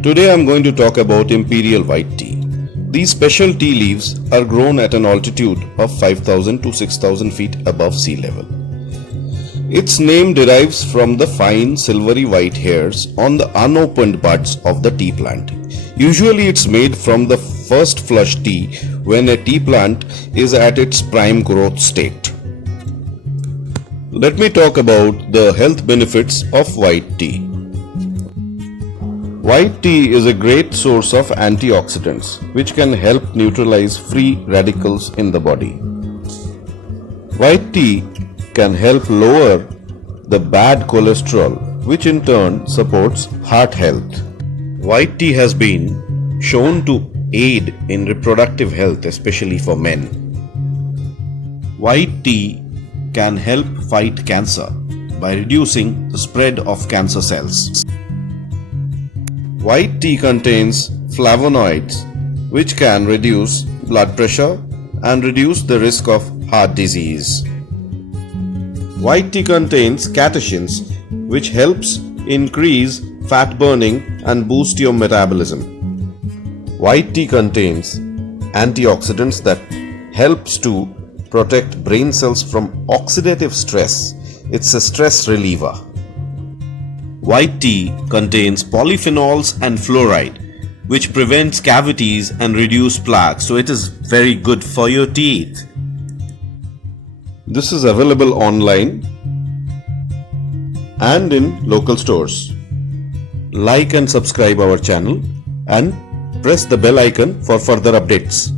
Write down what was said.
Today I'm going to talk about Imperial White tea. These special tea leaves are grown at an altitude of 5,000 to 6,000 feet above sea level. Its name derives from the fine silvery white hairs on the unopened buds of the tea plant. Usually it's made from the first flush tea when a tea plant is at its prime growth state. Let me talk about the health benefits of white tea. White tea is a great source of antioxidants which can help neutralize free radicals in the body. White tea can help lower the bad cholesterol, which in turn supports heart health. White tea has been shown to aid in reproductive health, especially for men. White tea can help fight cancer by reducing the spread of cancer cells. White tea contains flavonoids which can reduce blood pressure and reduce the risk of heart disease. White tea contains catechins which helps increase fat burning and boost your metabolism. White tea contains antioxidants that helps to protect brain cells from oxidative stress. It's a stress reliever. White tea contains polyphenols and fluoride, which prevents cavities and reduce plaque, so it is very good for your teeth. This is available online and in local stores. Like and subscribe our channel and press the bell icon for further updates.